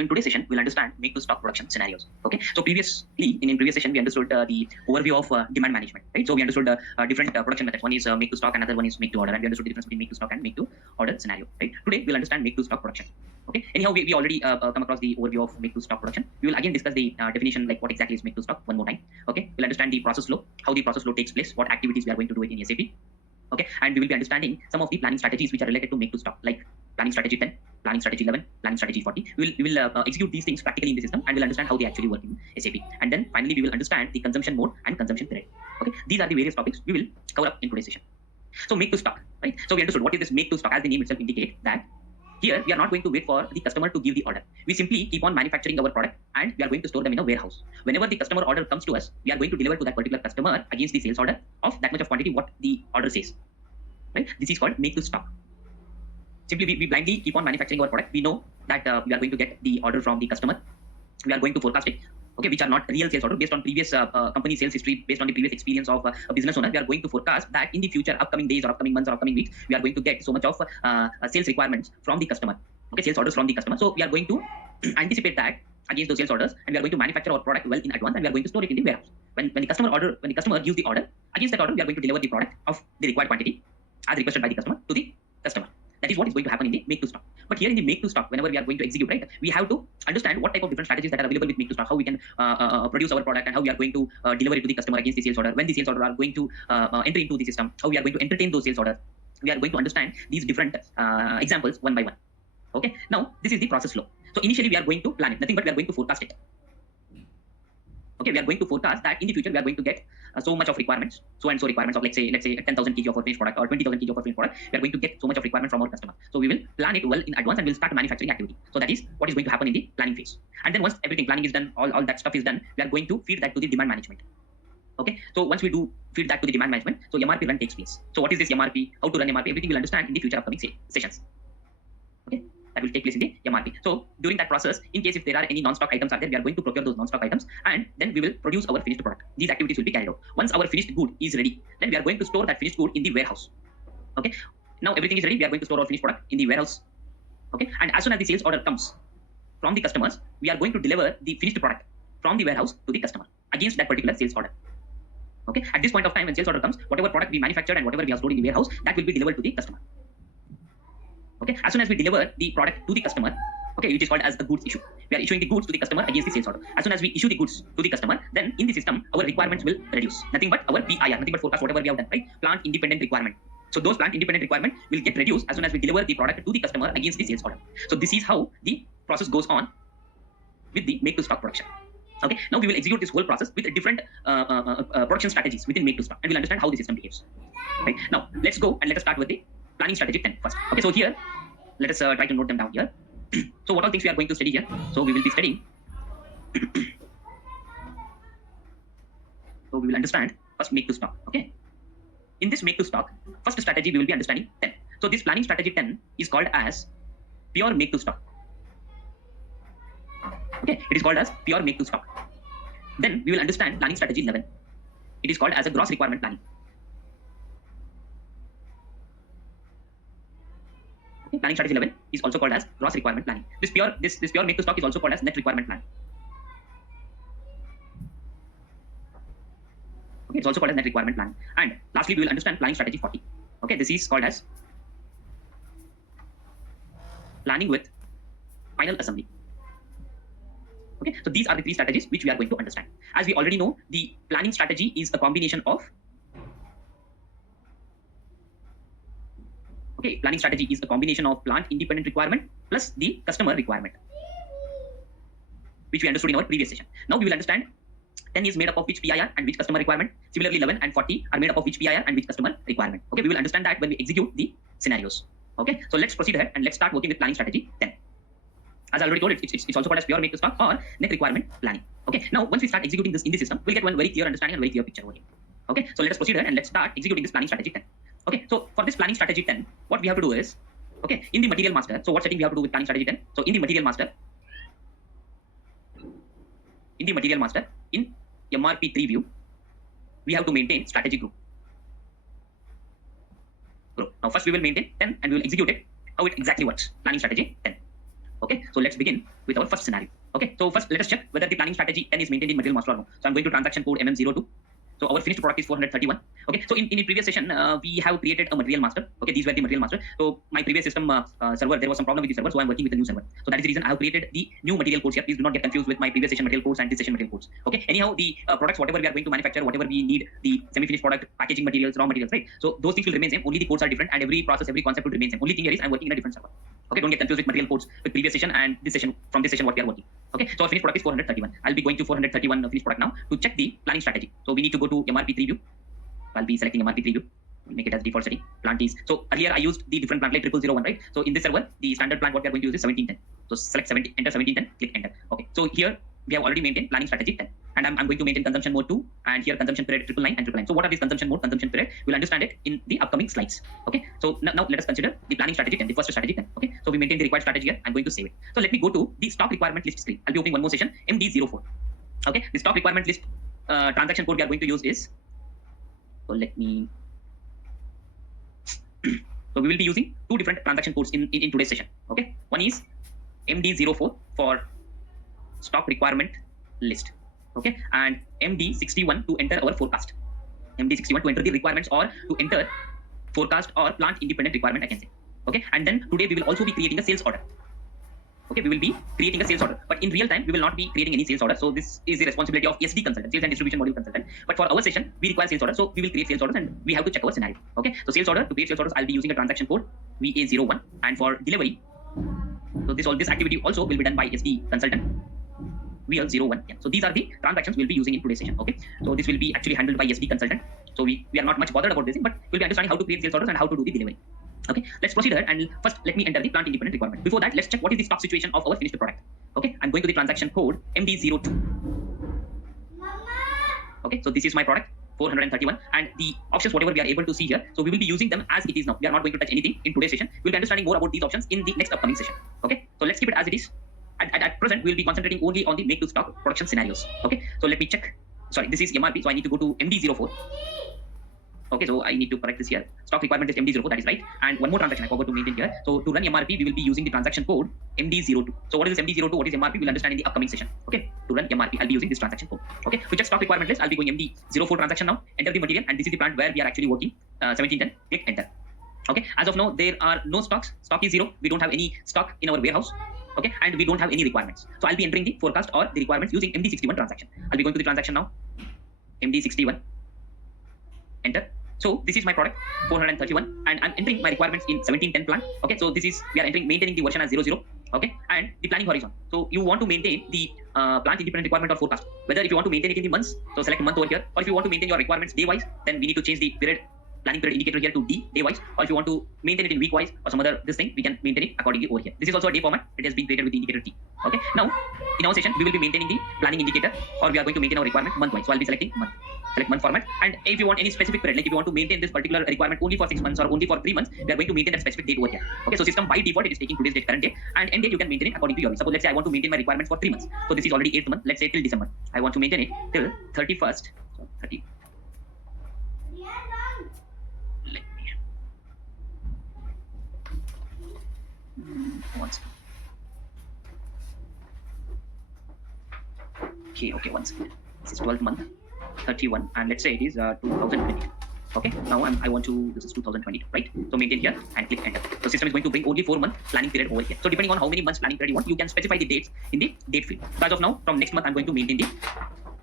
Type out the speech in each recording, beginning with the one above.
So in today's session, we'll understand make to stock production scenarios. Okay. So previously, in previous session, we understood the overview of demand management, right? So we understood different production methods. One is make to stock, another one is make to order, and we understood the difference between make to stock and make to order scenario, right? Today, we'll understand make to stock production. Okay. Anyhow, we already come across the overview of make to stock production. We will again discuss the definition, like what exactly is make to stock one more time. Okay. We'll understand the process flow, how the process flow takes place, what activities we are going to do it in SAP. Okay, and we will be understanding some of the planning strategies which are related to make to stock, like planning strategy 10, planning strategy 11, planning strategy 40. We will execute these things practically in the system, and we'll understand how they actually work in SAP. And then finally, we will understand the consumption mode and consumption period. Okay, these are the various topics we will cover up in today's session. So make to stock, right? So we understood what is this make to stock, as the name itself indicates that here we are not going to wait for the customer to give the order. We simply keep on manufacturing our product and we are going to store them in a warehouse. Whenever the customer order comes to us, we are going to deliver to that particular customer against the sales order of that much of quantity what the order says. Right? This is called make to stock. Simply we blindly keep on manufacturing our product. We know that we are going to get the order from the customer. We are going to forecast it, okay, which are not real sales order based on previous company sales history, based on the previous experience of a business owner. We are going to forecast that in the future, upcoming days or upcoming months or upcoming weeks, we are going to get so much of sales requirements from the customer, okay, sales orders from the customer. So we are going to anticipate that against those sales orders, and we are going to manufacture our product well in advance, and we are going to store it in the warehouse. When the customer gives the order, against that order, we are going to deliver the product of the required quantity as requested by the customer to the customer. That is what is going to happen in the make to stock. But here in the make to stock, whenever we are going to execute, right, we have to understand what type of different strategies that are available with make to stock, how we can produce our product, and how we are going to deliver it to the customer against the sales order. When the sales order are going to enter into the system, how we are going to entertain those sales orders. We are going to understand these different examples one by one. Okay. Now this is the process flow. So initially we are going to plan it, nothing but we are going to forecast it. Okay, we are going to forecast that in the future we are going to get so much of requirements, so and so requirements of let's say 10,000 kg of our finished product or 20,000 kg of our finished product. We are going to get so much of requirement from our customer. So we will plan it well in advance and we'll start manufacturing activity. So that is what is going to happen in the planning phase. And then once everything planning is done, all that stuff is done, we are going to feed that to the demand management. Okay, so once we do feed that to the demand management, so MRP run takes place. So what is this MRP? How to run MRP? Everything we'll understand in the future upcoming sessions. Okay. That will take place in the MRP. So during that process, in case if there are any non-stock items are there, we are going to procure those non-stock items and then we will produce our finished product. These activities will be carried out. Once our finished good is ready, then we are going to store that finished good in the warehouse. Okay. Now everything is ready. We are going to store our finished product in the warehouse. Okay. And as soon as the sales order comes from the customers, we are going to deliver the finished product from the warehouse to the customer against that particular sales order. Okay. At this point of time, when sales order comes, whatever product we manufactured and whatever we have stored in the warehouse, that will be delivered to the customer. Okay, as soon as we deliver the product to the customer, okay, which is called as a goods issue. We are issuing the goods to the customer against the sales order. As soon as we issue the goods to the customer, then in the system, our requirements will reduce. Nothing but our PIR, nothing but forecast, whatever we have done, right? Plant independent requirement. So those plant independent requirement will get reduced as soon as we deliver the product to the customer against the sales order. So this is how the process goes on with the make to stock production. Okay, now we will execute this whole process with different production strategies within make to stock, and we'll understand how the system behaves. Right, now let's go and let us start with the planning strategy 10 first. Okay, so here let us try to note them down here. So what all things we are going to study here? So we will be studying. So we will understand first make to stock. Okay, in this make to stock, first strategy we will be understanding 10. So this planning strategy 10 is called as pure make to stock. Okay, it is called as pure make to stock. Then we will understand planning strategy 11. It is called as a gross requirement planning. Okay, planning strategy 11 is also called as gross requirement planning. This pure make to stock is also called as net requirement planning. Okay, it's also called as net requirement planning. And lastly, we will understand planning strategy 40. Okay, this is called as planning with final assembly. Okay, so these are the three strategies which we are going to understand. As we already know, the planning strategy is a combination of planning strategy is a combination of plant independent requirement plus the customer requirement, which we understood in our previous session. Now we will understand 10 is made up of which PIR and which customer requirement. Similarly, 11 and 40 are made up of which PIR and which customer requirement. Okay, we will understand that when we execute the scenarios. Okay, so let's proceed ahead and let's start working with planning strategy 10. As I already told, it's also called as pure make to stock or net requirement planning. Okay, now once we start executing this in the system, we'll get one very clear understanding and very clear picture over here. Okay, so let us proceed ahead and let's start executing this planning strategy 10. Okay, so for this planning strategy 10, what we have to do is, okay, in the material master, so what setting we have to do with planning strategy 10? So in the material master, in MRP3 view, we have to maintain strategy group. Now first we will maintain 10 and we will execute it, how it exactly works, planning strategy 10. Okay, so let's begin with our first scenario. Okay, so first let us check whether the planning strategy 10 is maintained in material master or no. So I'm going to transaction code MM02. So our finished product is 431. Okay, so in the previous session, we have created a material master. Okay, these were the material master. So my previous system server, there was some problem with the server, so I'm working with a new server. So that is the reason I have created the new material codes here. Please do not get confused with my previous session material codes and this session material codes. Okay, anyhow, the products, whatever we are going to manufacture, whatever we need, the semi-finished product, packaging materials, raw materials, right? So those things will remain same. Only the codes are different, and every process, every concept will remain same. Only thing here is I'm working in a different server. Okay, don't get confused with material codes with previous session and this session. From this session, what we are working. Okay, so our finished product is 431. I'll be going to 431 finished product now to check the planning strategy. So we need to go to MRP preview. I'll be selecting MRP preview. Make it as default setting. Plant is, so earlier I used the different plant like 0001, right? So in this server, the standard plant what we are going to use is 1710. So select 70, enter 1710, click enter. Okay, so here we have already maintained planning strategy 10, and I'm going to maintain consumption mode 2, and here consumption period 999 and 999. So what are these consumption mode, consumption period? We'll understand it in the upcoming slides. Okay, so now let us consider the planning strategy 10, the first strategy 10. Okay, so we maintain the required strategy here. I'm going to save it. So let me go to the stock requirement list screen. I'll be opening one more session, MD04. Okay, the stock requirement list transaction code we are going to use is. So let me. So we will be using two different transaction codes in today's session. Okay, one is MD04 for stock requirement list. Okay, and MD61 to enter our forecast. MD61 to enter the requirements or to enter forecast or plant independent requirement, I can say. Okay, and then today we will also be creating a sales order. Okay, we will be creating a sales order, but in real time we will not be creating any sales order. So this is the responsibility of SD consultant, sales and distribution module consultant. But for our session, we require sales order, so we will create sales orders and we have to check our scenario. Okay, so sales order, to create sales orders, I'll be using a transaction code VA01, and for delivery, so this activity also will be done by SD consultant VL01. Yeah. So these are the transactions we'll be using in today's session. Okay, so this will be actually handled by SD consultant. So we are not much bothered about this, but we'll be understanding how to create sales orders and how to do the delivery. Okay, let's proceed ahead, and first let me enter the plant independent requirement. Before that, let's check what is the stock situation of our finished product. Okay, I'm going to the transaction code MD02. Okay, so this is my product 431, and the options whatever we are able to see here, so we will be using them as it is now. We are not going to touch anything in today's session. We'll be understanding more about these options in the next upcoming session. Okay, so let's keep it as it is. At present, we'll be concentrating only on the make to stock production scenarios. Okay, so let me check. Sorry, this is MRP, so I need to go to MD04. Okay, so I need to correct this here. Stock requirement is MD04, that is right. And one more transaction I forgot to maintain here. So to run MRP, we will be using the transaction code MD02. So what is this MD02? What is MRP? We'll understand in the upcoming session. Okay, to run MRP, I'll be using this transaction code. Okay, to check stock requirement list, I'll be going MD04 transaction now. Enter the material, and this is the plant where we are actually working. 1710. Click enter. Okay, as of now, there are no stocks. Stock is 0. We don't have any stock in our warehouse. Okay, and we don't have any requirements. So I'll be entering the forecast or the requirements using MD61 transaction. I'll be going to the transaction now. MD61. Enter. So this is my product 431, and I'm entering my requirements in 1710 plan. Okay, so this is we are maintaining the version as 00. Okay, and the planning horizon. So you want to maintain the plant independent requirement or forecast. Whether if you want to maintain it in the months, so select month over here, or if you want to maintain your requirements day wise, then we need to change the period planning period indicator here to D, day wise, or if you want to maintain it in week wise or some other this thing, we can maintain it accordingly over here. This is also a day format. It has been created with the indicator T. Okay, now in our session we will be maintaining the planning indicator, or we are going to maintain our requirement month wise. So I'll be selecting month. Select month format, and if you want any specific period, like if you want to maintain this particular requirement only for 6 months or only for 3 months, we are going to maintain that specific date over here. Okay, so system by default it is taking today's date, current date, and end date you can maintain it according to your. Suppose let's say I want to maintain my requirements for 3 months. So this is already 8th month. Let's say till December. I want to maintain it till 31st. So 30. Let me. Once. Okay, once. This is 12th month. 31, and let's say it is 2020. Okay, now I want to, this is 2020, right? So maintain here and click enter. So system is going to bring only 4 month planning period over here. So depending on how many months planning period you want, you can specify the dates in the date field. So as of now, from next month, I'm going to maintain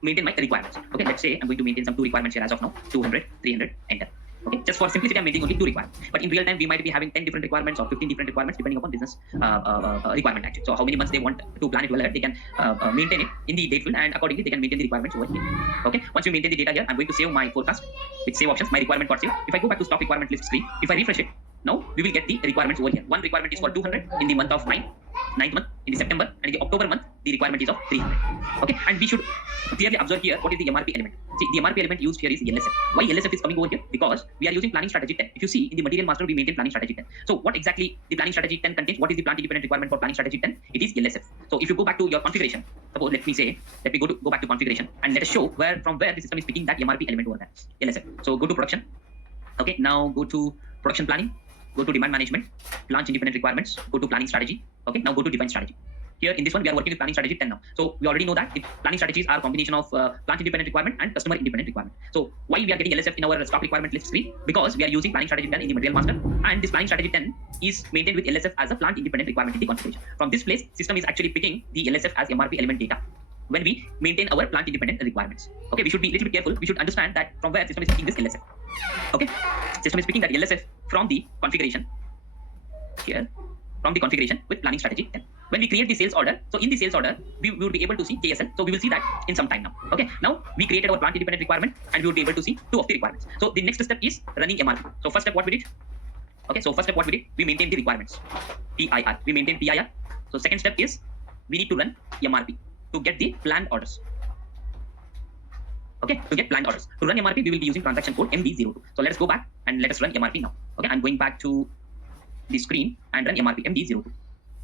my requirements. Okay, let's say I'm going to maintain some 2 requirements here as of now, 200, 300, enter. Okay, just for simplicity, I'm maintaining only 2 requirements. But in real time, we might be having 10 different requirements or 15 different requirements depending upon business requirement actually. So how many months they want to plan it well ahead, they can maintain it in the date field, and accordingly they can maintain the requirements over here. Okay, once you maintain the data here, I'm going to save my forecast with save options. My requirement got saved. If I go back to stock requirement list screen, if I refresh it, now we will get the requirements over here. One requirement is for 200 in the month of 9th month, in the September, and in the October month, the requirement is of 300. Okay, and we should clearly observe here what is the MRP element. See, the MRP element used here is LSF. Why LSF is coming over here? Because we are using planning strategy 10. If you see in the material master, we maintain planning strategy 10. So what exactly the planning strategy 10 contains? What is the plant independent requirement for planning strategy 10? It is LSF. So if you go back to your configuration, suppose let me go back to configuration, and let us show from where the system is picking that MRP element over there, LSF. So go to production. Okay, now go to production planning. go to demand management, launch independent requirements, go to planning strategy. Okay, now go to define strategy. Here in this one, we are working with planning strategy 10 now. So we already know that planning strategies are a combination of plant independent requirement and customer independent requirement. So why we are getting LSF in our stock requirement list screen? Because we are using planning strategy 10 in the material master, and this planning strategy 10 is maintained with LSF as a plant independent requirement in the configuration. From this place, system is actually picking the LSF as MRP element data when we maintain our plant independent requirements. Okay, we should be a little bit careful. We should understand that from where system is picking this LSF. Okay, system is picking that LSF from the configuration here, from the configuration with planning strategy 10. When we create the sales order, so in the sales order, we will be able to see KSL. So we will see that in some time now. Okay, now we created our plant independent requirement and we will be able to see 2 of the requirements. So the next step is running MRP. So first step, what we did? Okay, so first step, what we did? We maintain the requirements. PIR. We maintain PIR. So second step is we need to run MRP to get the planned orders. Okay, to get planned orders. To run MRP, we will be using transaction code MD02. So let us go back and let us run MRP now. Okay, I'm going back to the screen and run MRP MD02.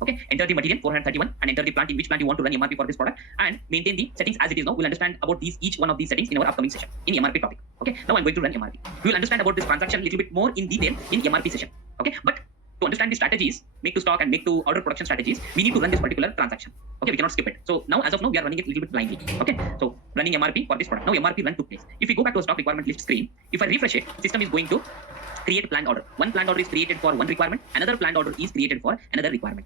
Okay, enter the material 431 and enter the plant in which plant you want to run MRP for this product and maintain the settings as it is now. We'll understand about each one of these settings in our upcoming session in MRP topic. Okay, now I'm going to run MRP. We will understand about this transaction a little bit more in detail in MRP session. Okay, but to understand the strategies, make to stock and make to order production strategies, we need to run this particular transaction. Okay, we cannot skip it. So now as of now, we are running it a little bit blindly. Okay, so running MRP for this product. Now MRP run took place. If we go back to a stock requirement list screen, if I refresh it, system is going to create planned order. One planned order is created for one requirement, another planned order is created for another requirement.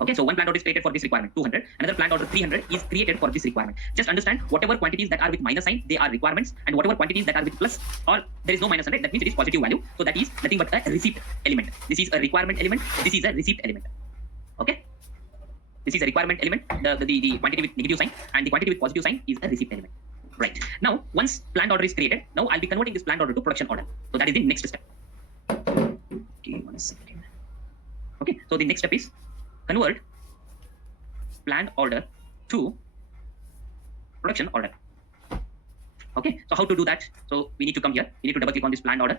Okay, so one planned order is created for this requirement 200, another planned order 300 is created for this requirement. Just understand whatever quantities that are with minus sign, they are requirements, and whatever quantities that are with plus or there is no minus sign, that means it is positive value. So that is nothing but a receipt element. This is a requirement element. This is a receipt element. Okay, this is a requirement element. The quantity with negative sign and the quantity with positive sign is a receipt element. Right. Now once planned order is created, now I'll be converting this planned order to production order. So that is the next step. Okay, 1 second. Okay, so the next step is convert planned order to production order. Okay, so how to do that? So we need to come here. We need to double click on this planned order.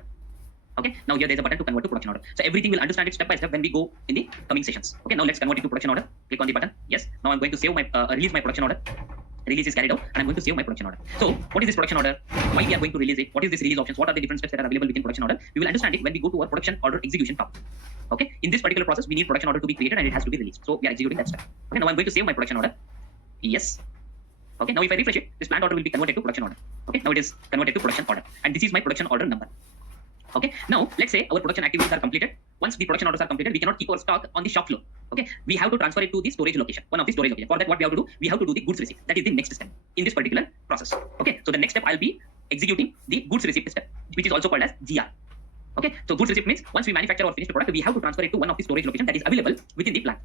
Okay, now here there's a button to convert to production order. So everything will understand it step by step when we go in the coming sessions. Okay, now let's convert it to production order. Click on the button. Yes, now I'm going to save my release my production order. Release is carried out and I'm going to save my production order. So what is this production order? Why we are going to release it? What is this release options? What are the different steps that are available within production order? We will understand it when we go to our production order execution topic. Okay, in this particular process, we need production order to be created and it has to be released. So we are executing that step. Okay, now I'm going to save my production order. Yes. Okay, now if I refresh it, this planned order will be converted to production order. Okay, now it is converted to production order. And this is my production order number. Okay, now let's say our production activities are completed. Once the production orders are completed, we cannot keep our stock on the shop floor. Okay, we have to transfer it to the storage location, one of the storage location. For that, what we have to do? We have to do the goods receipt. That is the next step in this particular process. Okay, so the next step I'll be executing the goods receipt step, which is also called as GR. Okay, so goods receipt means once we manufacture or finish the product, we have to transfer it to one of the storage location that is available within the plant.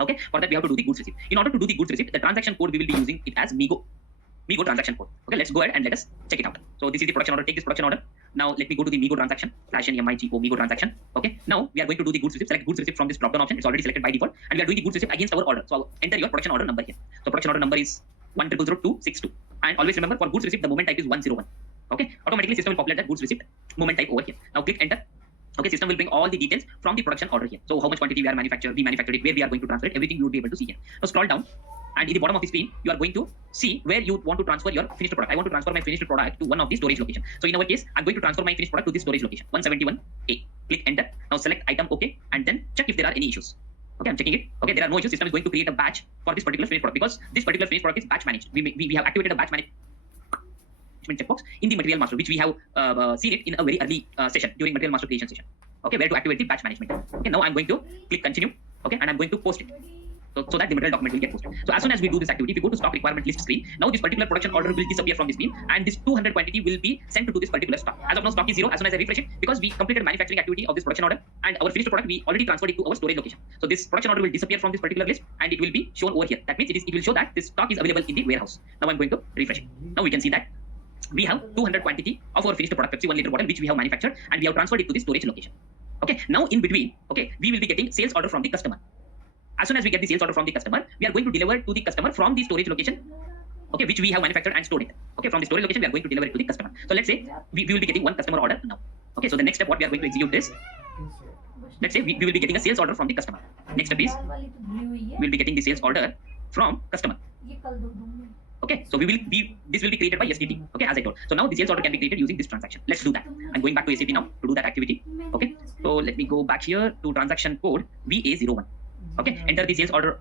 Okay, for that we have to do the goods receipt. In order to do the goods receipt, the transaction code we will be using it as MIGO transaction code. Okay, let's go ahead and let us check it out. So this is the production order. Take this production order. Now let me go to the MIGO transaction. /NMIGO MIGO transaction. Okay, now we are going to do the goods receipt. Select goods receipt from this drop down option. It's already selected by default, and we are doing the goods receipt against our order. So I'll enter your production order number here. So production order number is 1000262. And always remember, for goods receipt the moment type is 101. Okay, automatically system will populate that goods receipt moment type over here. Now click enter. Okay, system will bring all the details from the production order here. So how much quantity we manufactured it, where we are going to transfer it, everything you will be able to see here. Now scroll down, and in the bottom of the screen, you are going to see where you want to transfer your finished product. I want to transfer my finished product to one of the storage location. So in our case, I'm going to transfer my finished product to this storage location, 171A. Click enter. Now select item OK, and then check if there are any issues. Okay, I'm checking it. Okay, there are no issues. System is going to create a batch for this particular finished product because this particular finished product is batch managed. We have activated a batch management checkbox in the material master, which we have seen it in a very early session during material master creation session. Okay, where to activate the batch management. Okay, now I'm going to click continue. Okay, and I'm going to post it. So that the material document will get posted. So as soon as we do this activity, we go to stock requirement list screen. Now this particular production order will disappear from the screen, and this 200 quantity will be sent to this particular stock. As of now, stock is 0. As soon as I refresh it, because we completed manufacturing activity of this production order and our finished product, we already transferred it to our storage location. So this production order will disappear from this particular list, and it will be shown over here. That means it will show that this stock is available in the warehouse. Now I'm going to refresh it. Now we can see that we have 200 quantity of our finished product, Pepsi 1 liter bottle, which we have manufactured, and we have transferred it to the storage location. Okay, now in between, okay, we will be getting sales order from the customer. As soon as we get the sales order from the customer, we are going to deliver to the customer from the storage location, okay, which we have manufactured and stored it. Okay, from the storage location, we are going to deliver it to the customer. So let's say we will be getting one customer order now. Okay, so the next step, what we are going to execute is, let's say we will be getting a sales order from the customer. Next step is, we will be getting the sales order from customer. Okay, so this will be created by STT. Okay, as I told. So now the sales order can be created using this transaction. Let's do that. I'm going back to SAP now to do that activity. Okay, so let me go back here to transaction code VA01. Okay, enter the sales order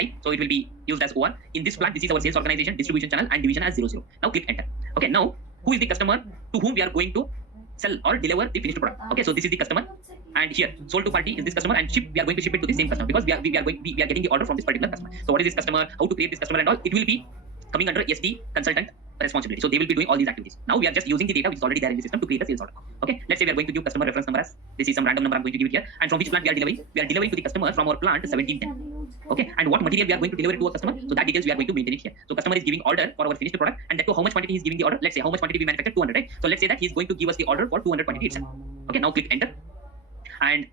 type. So it will be used as OR. In this plant, this is our sales organization, distribution channel, and division as 00. Now click enter. Okay, now who is the customer to whom we are going to sell or deliver the finished product? Okay, so this is the customer, and here sold to party is this customer, and ship we are going to ship it to the same customer because we are getting the order from this particular customer. So what is this customer? How to create this customer and all? It will be coming under SD consultant responsibility. So they will be doing all these activities. Now we are just using the data which is already there in the system to create a sales order. Okay, let's say we are going to give customer reference number as this is some random number I'm going to give it here, and from which plant we are delivering? We are delivering to the customer from our plant 1710. Okay, and what material we are going to deliver it to a customer? So that details we are going to maintain it here. So customer is giving order for our finished product, and that to how much quantity he is giving the order. Let's say how much quantity we manufacture, 200, right? So let's say that he is going to give us the order for 200 quantity itself. Okay, now click enter and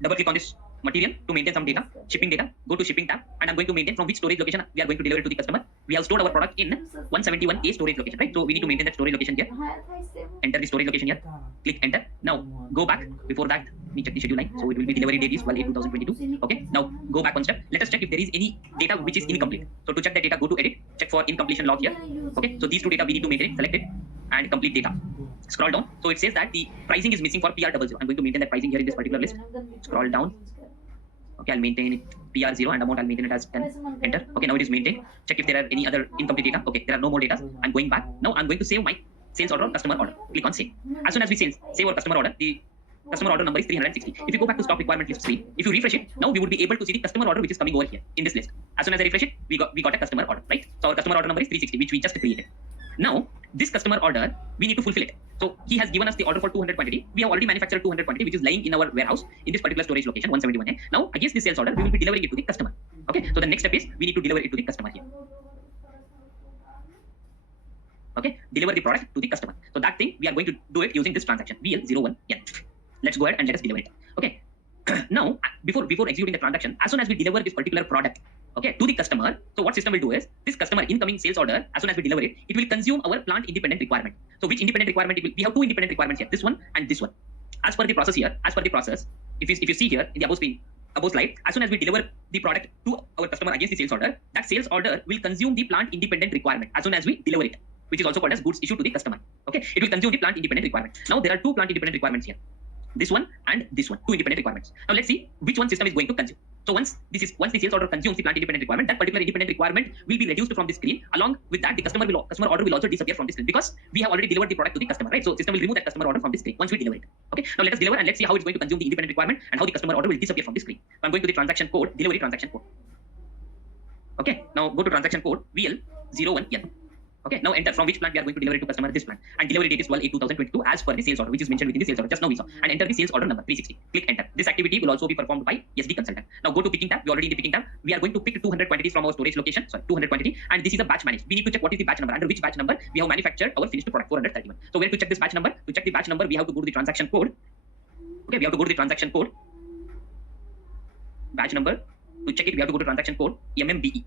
double click on this material to maintain some data, shipping data. Go to shipping tab, and I'm going to maintain from which storage location we are going to deliver it to the customer. We have stored our product in 171A storage location, right? So we need to maintain that storage location here. Enter the storage location here. Click enter. Now go back. Before that, let me check the schedule line. So it will be delivery date is 12/8/2022. Okay. Now go back one step. Let us check if there is any data which is incomplete. So to check that data, go to edit. Check for incompletion log here. Okay. So these two data we need to maintain it. Select it and complete data. Scroll down. So it says that the pricing is missing for PR00. I'm going to maintain that pricing here in this particular list. Scroll down. Okay, I'll maintain it PR0 and amount I'll maintain it as 10. Enter. Okay, now it is maintained. Check if there are any other incomplete data. Okay, there are no more data. I'm going back. Now I'm going to save my sales order, customer order. Click on save. As soon as we save our customer order, the customer order number is 360. If you go back to stock requirement list screen, if you refresh it, now we would be able to see the customer order which is coming over here in this list. As soon as I refresh it, we got a customer order, right? So our customer order number is 360, which we just created. Now this customer order, we need to fulfill it. So he has given us the order for 200 quantity. We have already manufactured 200 quantity, which is lying in our warehouse in this particular storage location, 171A. Now against this sales order, we will be delivering it to the customer. Okay, so the next step is we need to deliver it to the customer here. Okay, deliver the product to the customer. So that thing we are going to do it using this transaction VL01N. Let's go ahead and let us deliver it. Okay. Now before executing the transaction, as soon as we deliver this particular product, okay, to the customer, so what system will do is this customer incoming sales order, as soon as we deliver it, it will consume our plant independent requirement. So which independent requirement it will? We have two independent requirements here, this one and this one. As per the process here, if you see here in the above slide, as soon as we deliver the product to our customer against the sales order, that sales order will consume the plant independent requirement as soon as we deliver it, which is also called as goods issued to the customer. Okay, it will consume the plant independent requirement. Now there are two plant independent requirements here. This one and this one, two independent requirements. Now let's see which one system is going to consume. So once the sales order consumes the plant independent requirement, that particular independent requirement will be reduced from the screen. Along with that, the customer order will also disappear from the screen because we have already delivered the product to the customer, right? So system will remove that customer order from the screen once we deliver it. Okay. Now let us deliver and let's see how it's going to consume the independent requirement and how the customer order will disappear from the screen. So I'm going to the transaction code, delivery transaction code. Okay. Now go to transaction code VL01N. Okay, now enter from which plant we are going to deliver it to customer, this plant, and delivery date is 12/8/2022 as per the sales order, which is mentioned within the sales order. Just now we saw, and enter the sales order number 360. Click enter. This activity will also be performed by SD consultant. Now go to picking tab. We already in the picking tab. We are going to pick 200 quantities from our storage location. Sorry, 200 quantity, and this is a batch managed. We need to check what is the batch number. Under which batch number we have manufactured our finished product 431. So where to check this batch number? To check the batch number, we have to go to the transaction code. Okay, we have to go to the transaction code. Batch number. To check it, we have to go to transaction code MMBE.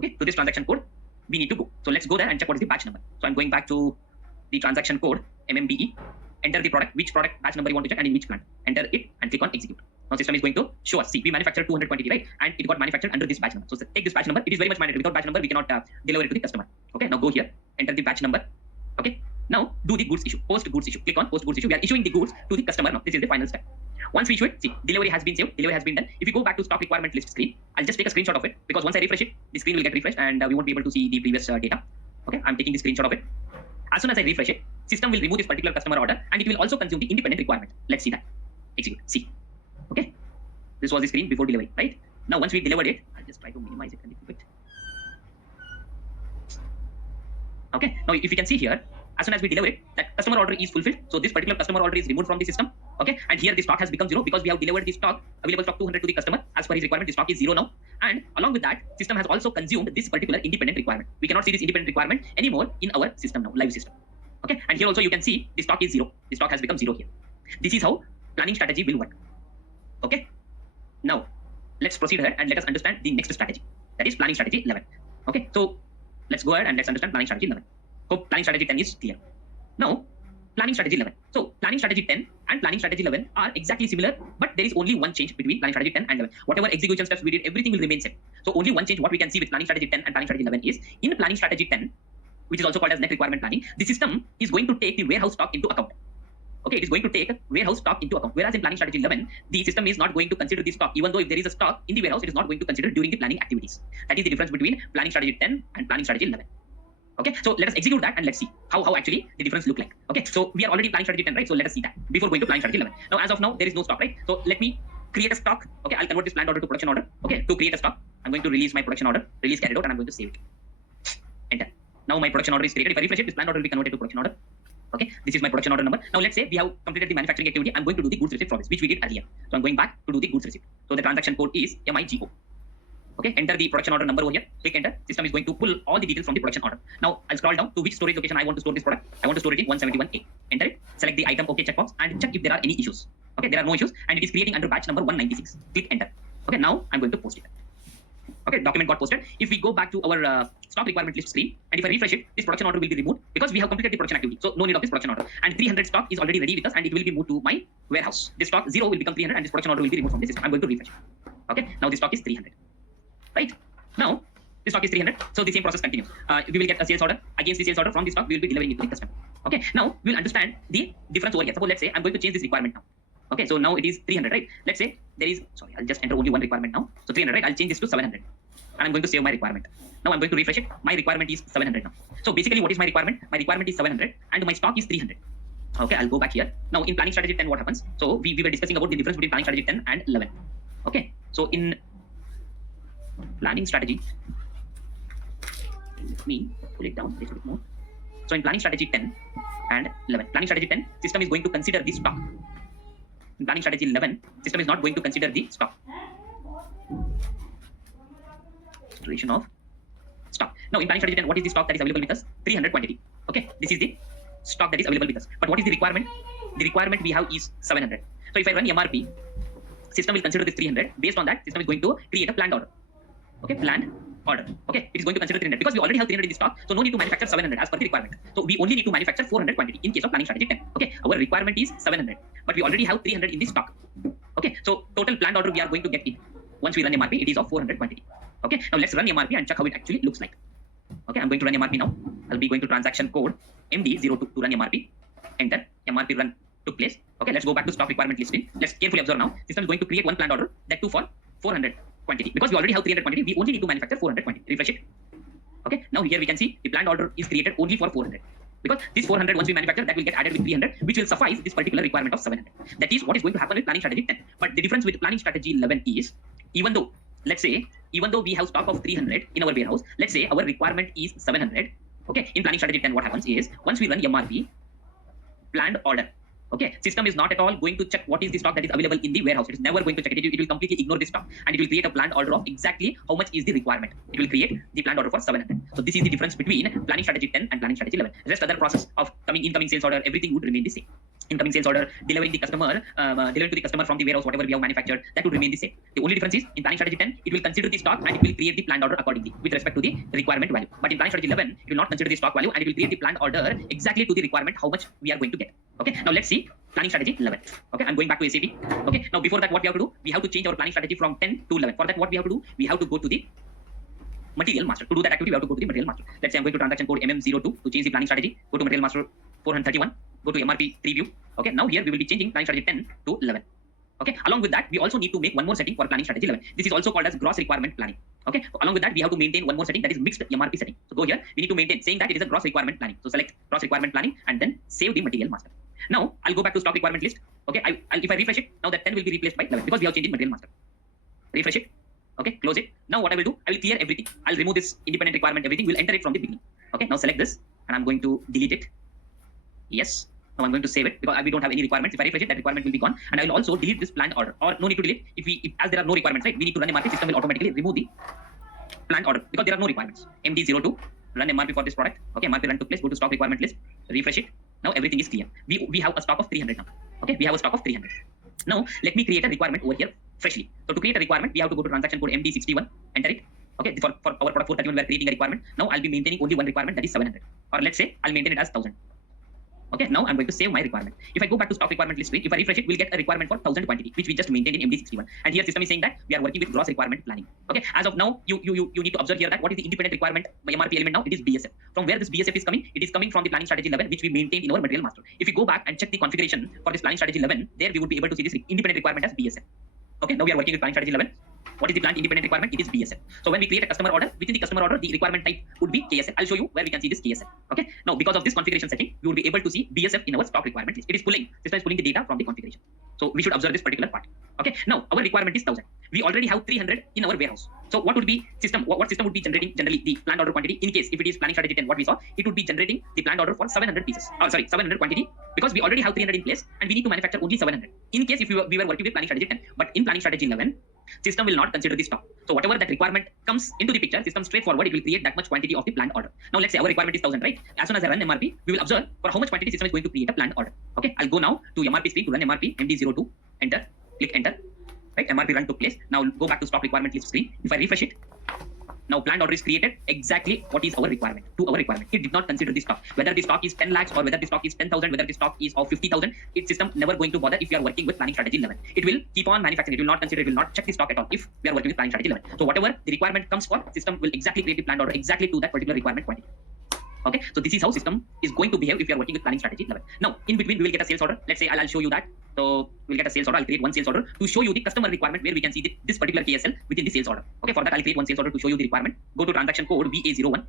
Okay, to this transaction code we need to go. So let's go there and check what is the batch number. So I'm going back to the transaction code MMBE. Enter the product, which product batch number you want to check and in which plant. Enter it and click on execute. Now system is going to show us. See, we manufactured 200 quantity, right? And it got manufactured under this batch number. So take this batch number. It is very much mandatory. Without batch number, we cannot deliver it to the customer. Okay. Now go here. Enter the batch number. Okay. Now do the goods issue. Post goods issue. Click on post goods issue. We are issuing the goods to the customer now. This is the final step. Once we issue it, see, delivery has been saved. Delivery has been done. If you go back to stock requirement list screen, I'll just take a screenshot of it because once I refresh it, the screen will get refreshed and we won't be able to see the previous data. Okay. I'm taking the screenshot of it. As soon as I refresh it, system will remove this particular customer order and it will also consume the independent requirement. Let's see that. Execute. See. Okay. This was the screen before delivery, right? Now once we delivered it, I'll just try to minimize it a little bit. Okay. Now if you can see here, as soon as we deliver it, that customer order is fulfilled. So this particular customer order is removed from the system. Okay. And here the stock has become 0 because we have delivered the stock, available stock 200 to the customer. As per his requirement, the stock is 0 now. And along with that, system has also consumed this particular independent requirement. We cannot see this independent requirement anymore in our system now, live system. Okay. And here also you can see the stock is 0. The stock has become 0 here. This is how planning strategy will work. Okay. Now let's proceed ahead and let us understand the next strategy. That is planning strategy 11. Okay. So let's go ahead and let's understand planning strategy 11. Hope planning strategy 10 is clear. Now planning strategy 11. So planning strategy 10 and planning strategy 11 are exactly similar, but there is only one change between planning strategy 10 and 11. Whatever execution steps we did, everything will remain same. So only one change what we can see with planning strategy 10 and planning strategy 11 is in planning strategy 10, which is also called as net requirement planning, the system is going to take the warehouse stock into account. Okay, it is going to take warehouse stock into account. Whereas in planning strategy 11, the system is not going to consider the stock, even though if there is a stock in the warehouse, it is not going to consider during the planning activities. That is the difference between planning strategy 10 and planning strategy 11. Okay, so let us execute that and let's see how actually the difference look like. Okay, so we are already planning strategy 10, right? So let us see that before going to planning strategy 11. Now, as of now, there is no stock, right? So let me create a stock. Okay, I'll convert this planned order to production order. Okay, to create a stock, I'm going to release my production order, release carried out, and I'm going to save it. Enter. Now my production order is created. If I refresh it, this planned order will be converted to production order. Okay, this is my production order number. Now let's say we have completed the manufacturing activity. I'm going to do the goods receipt from this, which we did earlier. So I'm going back to do the goods receipt. So the transaction code is MIGO. Okay, enter the production order number over here. Click enter. System is going to pull all the details from the production order. Now I'll scroll down to which storage location I want to store this product. I want to store it in 171A. Enter it. Select the item OK checkbox and check if there are any issues. Okay, there are no issues, and it is creating under batch number 196. Click enter. Okay, now I'm going to post it. Okay, document got posted. If we go back to our stock requirement list screen, and if I refresh it, this production order will be removed because we have completed the production activity. So no need of this production order. And 300 stock is already ready with us, and it will be moved to my warehouse. This stock 0 will become 300, and this production order will be removed from the system. I'm going to refresh it. Okay, now this stock is 300. Right? Now this stock is 300. So the same process continues. We will get a sales order. Against the sales order from the stock, we will be delivering it to the customer. Okay, now we will understand the difference over here. Suppose let's say I'm going to change this requirement now. Okay, so now it is 300, right? Let's say there is, sorry, I'll just enter only one requirement now. So 300, right? I'll change this to 700. And I'm going to save my requirement. Now I'm going to refresh it. My requirement is 700 now. So basically what is my requirement? My requirement is 700 and my stock is 300. Okay, I'll go back here. Now in planning strategy 10, what happens? So we were discussing about the difference between planning strategy 10 and 11. Okay, so in planning strategy, let me pull it down a little bit more. So in planning strategy 10 and 11, planning strategy 10, system is going to consider the stock. In planning strategy 11, system is not going to consider the stock. Situation of stock. Now in planning strategy 10, what is the stock that is available with us? 300 quantity. Okay, this is the stock that is available with us. But what is the requirement? The requirement we have is 700. So if I run MRP, system will consider this 300. Based on that, system is going to create a planned order. Okay, planned order. Okay, it is going to consider 300 because we already have 300 in the stock, so no need to manufacture 700 as per the requirement. So we only need to manufacture 400 quantity in case of planning strategy 10. Okay, our requirement is 700, but we already have 300 in the stock. Okay, so total planned order we are going to get in. Once we run MRP, it is of 400 quantity. Okay, now let's run MRP and check how it actually looks like. Okay, I'm going to run MRP now. I'll be going to transaction code MD02 to run MRP. Enter. MRP run took place. Okay, let's go back to stock requirement listing. Let's carefully observe now. System is going to create one planned order, that too for 400 quantity. Because we already have 300 quantity, we only need to manufacture 400 quantity. Refresh it. Okay, now here we can see the planned order is created only for 400. Because this 400, once we manufacture, that will get added with 300, which will suffice this particular requirement of 700. That is what is going to happen with planning strategy 10. But the difference with planning strategy 11 is, even though we have stock of 300 in our warehouse, let's say our requirement is 700. Okay, in planning strategy 10, what happens is, once we run MRP, planned order, okay, system is not at all going to check what is the stock that is available in the warehouse. It is never going to check it. It will completely ignore the stock, and it will create a planned order of exactly how much is the requirement. It will create the planned order for 700. So this is the difference between planning strategy 10 and planning strategy 11. The rest other process of incoming sales order, everything would remain the same. Incoming sales order, delivering to the customer from the warehouse whatever we have manufactured, that would remain the same. The only difference is in planning strategy 10, it will consider the stock and it will create the planned order accordingly with respect to the requirement value. But in planning strategy 11, it will not consider the stock value and it will create the planned order exactly to the requirement how much we are going to get. Okay, now let's see planning strategy 11. Okay, I'm going back to SAP. Okay, now before that, what we have to do? We have to change our planning strategy from 10 to 11. For that, what we have to do? We have to go to the material master. To do that activity, we have to go to the material master. Let's say I'm going to transaction code MM02 to change the planning strategy. Go to material master 431. Go to MRP preview. Okay, now here we will be changing planning strategy 10 to 11. Okay, along with that, we also need to make one more setting for planning strategy 11. This is also called as gross requirement planning. Okay, along with that, we have to maintain one more setting, that is mixed MRP setting. So go here, we need to maintain saying that it is a gross requirement planning. So select gross requirement planning and then save the material master. Now I'll go back to stock requirement list. Okay, if I refresh it, now that 10 will be replaced by 11 because we have changed in material master. Refresh it. Okay, close it. Now what I will do, I will clear everything. I'll remove this independent requirement, everything. We'll enter it from the beginning. Okay, now select this and I'm going to delete it. Yes. Now I'm going to save it because we don't have any requirements. If I refresh it, that requirement will be gone. And I will also delete this planned order. Or no need to delete. If as there are no requirements, right? We need to run MRP. System will automatically remove the planned order because there are no requirements. MD02, run MRP for this product. Okay, MRP run took place. Go to stock requirement list. Refresh it. Now everything is clear. We have a stock of 300 now. Okay, we have a stock of 300. Now let me create a requirement over here freshly. So to create a requirement, we have to go to transaction code MD61. Enter it. Okay, for our product 431, we are creating a requirement. Now I'll be maintaining only one requirement, that is 700. Or let's say I'll maintain it as 1000. Okay, now I'm going to save my requirement. If I go back to stock requirement list screen, if I refresh it, we'll get a requirement for 1000 quantity, which we just maintained in MD61. And here system is saying that we are working with gross requirement planning. Okay, as of now, you need to observe here that what is the independent requirement by MRP element now? It is BSF. From where this BSF is coming? It is coming from the planning strategy 11, which we maintained in our material master. If you go back and check the configuration for this planning strategy 11, there we would be able to see this independent requirement as BSF. Okay, now we are working with planning strategy 11. What is the plant independent requirement? It is BSF. So when we create a customer order, within the customer order, the requirement type would be KSL. I'll show you where we can see this KSL. Okay. Now, because of this configuration setting, you will be able to see BSF in our stock requirement list. It is pulling. System is pulling the data from the configuration. So we should observe this particular part. Okay. Now our requirement is 1000. We already have 300 in our warehouse. So what would be system? What system would be generating generally the planned order quantity? In case if it is planning strategy 10, what we saw, it would be generating the planned order for 700 pieces. 700 quantity, because we already have 300 in place and we need to manufacture only 700. In case if we were working with planning strategy 10, but in planning strategy 11, system will not consider the stock. So whatever that requirement comes into the picture, system straightforward, it will create that much quantity of the planned order. Now let's say our requirement is 1000, right? As soon as I run MRP, we will observe for how much quantity system is going to create a planned order. Okay, I'll go now to MRP screen to run MRP MD02, enter, click enter. Right, MRP run took place. Now go back to stock requirement list screen. If I refresh it, now planned order is created exactly what is our requirement to our requirement. It did not consider the stock, whether the stock is 10 lakhs or whether the stock is 10,000, whether the stock is of 50,000. Its system never going to bother if you are working with planning strategy 11. It will keep on manufacturing. It will not consider. It will not check the stock at all if we are working with planning strategy 11. So whatever the requirement comes for, system will exactly create the planned order exactly to that particular requirement quantity. Okay, so this is how system is going to behave if you are working with planning strategy 11. Now, in between, we will get a sales order. Let's say I'll show you that. So we'll get a sales order. I'll create one sales order to show you the customer requirement where we can see this particular KSL within the sales order. Okay, for that I'll create one sales order to show you the requirement. Go to transaction code VA01.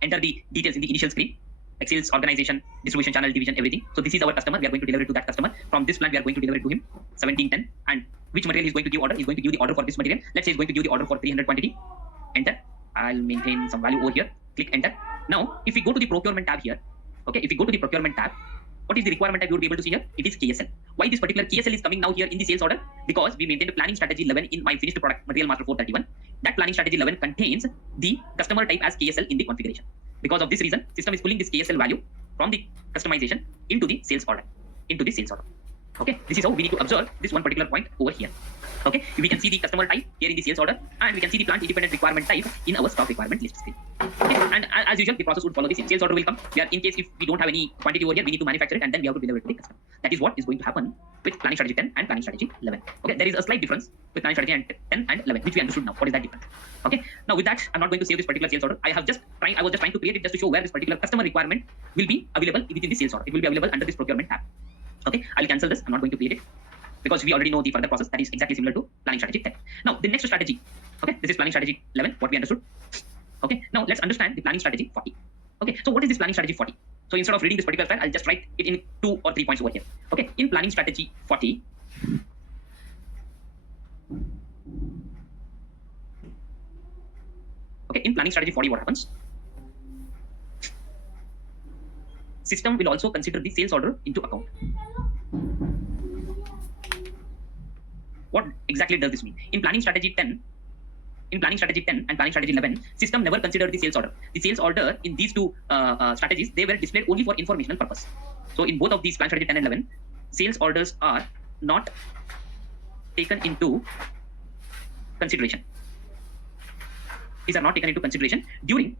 Enter the details in the initial screen. Like sales, organization, distribution channel, division, everything. So this is our customer. We are going to deliver it to that customer. From this plant, we are going to deliver it to him. 1710. And which material is going to give order? He's going to give the order for this material. Let's say he's going to give the order for 300 quantity. Enter. I'll maintain some value over here. Click enter. Now, if we go to the procurement tab here, okay, if we go to the procurement tab, what is the requirement tab you will be able to see here? It is KSL. Why this particular KSL is coming now here in the sales order? Because we maintained a planning strategy 11 in my finished product material master 431. That planning strategy 11 contains the customer type as KSL in the configuration. Because of this reason, system is pulling this KSL value from the customization into the sales order. Okay, this is how we need to observe this one particular point over here. Okay, we can see the customer type here in the sales order, and we can see the plant independent requirement type in our stock requirement list screen. Okay, and as usual, the process would follow the same. Sales order will come. In case if we don't have any quantity over here, we need to manufacture it and then we have to deliver it to the customer. That is what is going to happen with planning strategy 10 and planning strategy 11. Okay, there is a slight difference with planning strategy 10 and 11, which we understood now. What is that difference? Okay, now with that, I'm not going to save this particular sales order. I was just trying to create it just to show where this particular customer requirement will be available within the sales order. It will be available under this procurement tab. Okay, I'll cancel this. I'm not going to create it, because we already know the further process that is exactly similar to planning strategy 10. Now, the next strategy, okay, this is planning strategy 11, what we understood. Okay, now let's understand the planning strategy 40. Okay, so what is this planning strategy 40? So instead of reading this particular file, I'll just write it in 2 or 3 points over here. Okay, in planning strategy 40, okay, in planning strategy 40, what happens? System will also consider the sales order into account. What exactly does this mean? In planning strategy 10 and planning strategy 11, system never considered the sales order. The sales order in these two strategies, they were displayed only for informational purpose. So in both of these, planning strategy 10 and 11, sales orders are not taken into consideration. These are not taken into consideration during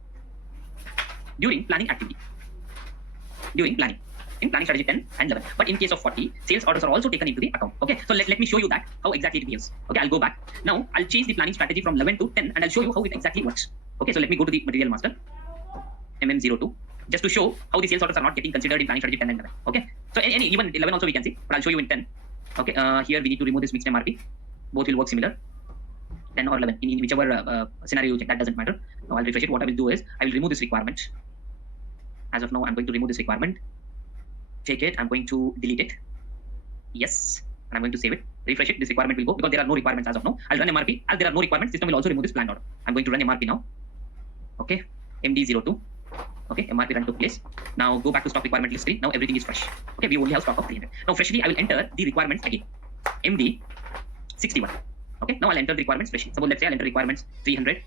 planning activity. During planning. In planning strategy 10 and 11. But in case of 40, sales orders are also taken into the account. Okay, so let me show you that, how exactly it behaves. Okay, I'll go back. Now, I'll change the planning strategy from 11 to 10 and I'll show you how it exactly works. Okay, so let me go to the material master, MM02, just to show how the sales orders are not getting considered in planning strategy 10 and 11. Okay, so even 11 also we can see, but I'll show you in 10. Okay, here we need to remove this mixed MRP. Both will work similar. 10 or 11, in whichever scenario you check, that doesn't matter. Now I'll refresh it. What I will do is, I will remove this requirement. As of now, I'm going to remove this requirement. Take it, I'm going to delete it. Yes, and I'm going to save it. Refresh it, this requirement will go because there are no requirements as of now. I'll run MRP. As there are no requirements, system will also remove this planned order. I'm going to run MRP now. Okay, MD02. Okay, MRP run took place. Now go back to stock requirement list screen. Now everything is fresh. Okay, we only have stock of 300. Now freshly, I will enter the requirements again. MD61. Okay, now I'll enter the requirements freshly. Suppose let's say I'll enter requirements 300,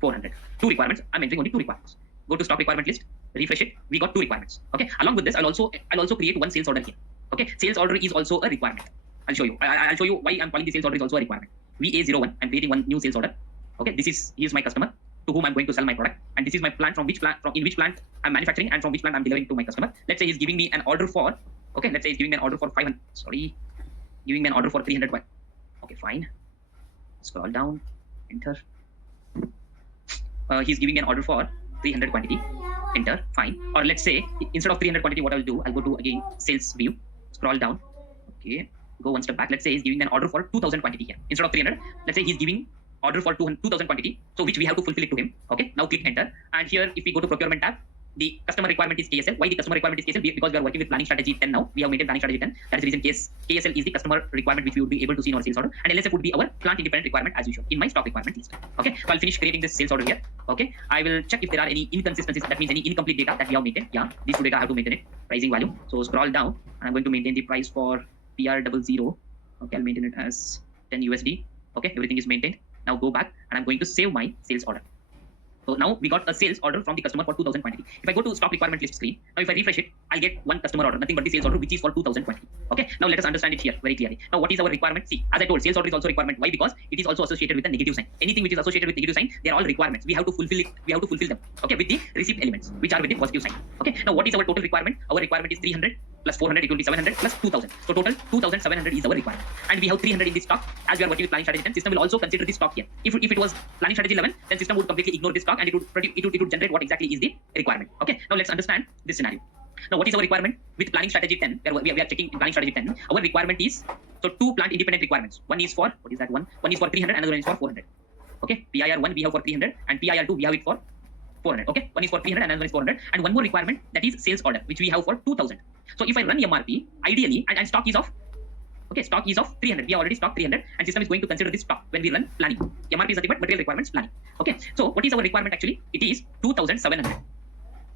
400. 2 requirements. I'm entering only 2 requirements. Go to stock requirement list. Refresh it. We got 2 requirements. Okay. Along with this, I'll also create one sales order here. Okay. Sales order is also a requirement. I'll show you. I'll show you why I'm calling the sales order is also a requirement. VA01. I'm creating one new sales order. Okay. Here's my customer. to whom I'm going to sell my product, and this is my plant, in which plant I'm manufacturing and from which plant I'm delivering to my customer. Let's say he's giving me an order for, okay, let's say he's giving me an order for 500, sorry, giving me an order for 300. Okay, fine. Scroll down, enter. He's giving me an order for 300 quantity, enter, fine. Or let's say instead of 300 quantity, what I'll do, I'll go to again sales view, scroll down, okay, go one step back. Let's say he's giving me an order for 2000 quantity here instead of 300. Let's say he's giving order for 2000 quantity, so which we have to fulfill it to him. Okay, now click enter, and here if we go to procurement tab, the customer requirement is KSL. Why the customer requirement is KSL? Because we are working with planning strategy 10 now. We have maintained planning strategy 10. That is the reason KSL is the customer requirement which we would be able to see in our sales order, and LSF would be our plant independent requirement as usual in my stock requirement list. Okay, so I'll finish creating this sales order here. Okay, I will check if there are any inconsistencies. That means any incomplete data that we have maintained. Yeah, these two data I have to maintain it. Pricing value. So scroll down, and I'm going to maintain the price for PR00. Okay, I'll maintain it as 10 USD. Okay, everything is maintained. Now go back, and I'm going to save my sales order. So now we got a sales order from the customer for 2000 quantity. If I go to stock requirement list screen, now if I refresh it, I'll get one customer order, nothing but the sales order, which is for 2000 quantity. Okay, now let us understand it here very clearly. Now what is our requirement? See, as I told, sales order is also requirement. Why? Because it is also associated with a negative sign. Anything which is associated with negative sign, they are all requirements. We have to fulfill it. We have to fulfill them. Okay, with the receipt elements, which are with the positive sign. Okay, now what is our total requirement? Our requirement is 300 plus 400, it will be 700 plus 2000. So total 2700 is our requirement, and we have 300 in this stock. As we are working with planning strategy 10, system will also consider this stock here. If it was planning strategy 11, then system would completely ignore this stock, and it would generate what exactly is the requirement. Okay, now let's understand this scenario. Now what is our requirement with planning strategy 10? We are checking in planning strategy 10. Our requirement is, so two plant independent requirements. One is for, what is that one? One is for 300, another one is for 400. Okay, PIR1 we have for 300, and PIR2 we have it for 400. Okay, one is for 300 and another one is 400, and one more requirement, that is sales order, which we have for 2000. So if I run MRP, ideally, and stock is of, okay, stock is of 300. We have already stock 300, and system is going to consider this stock when we run planning. MRP is nothing but material requirements planning. Okay, so what is our requirement actually? It is 2700.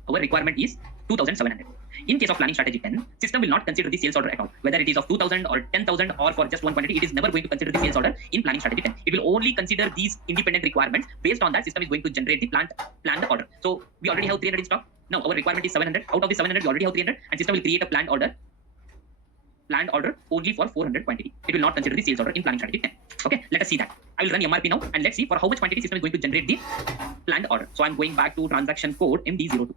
Our requirement is 2700. In case of planning strategy 10, system will not consider the sales order at all. Whether it is of 2000 or 10,000 or for just one quantity, it is never going to consider the sales order in planning strategy 10. It will only consider these independent requirements. Based on that, system is going to generate the planned order. So we already have 300 in stock. Now our requirement is 700. Out of the 700, we already have 300, and system will create a planned order only for 400 quantity. It will not consider the sales order in planning strategy 10. Okay, let us see that. I will run MRP now, and let's see for how much quantity system is going to generate the planned order. So I'm going back to transaction code MD02.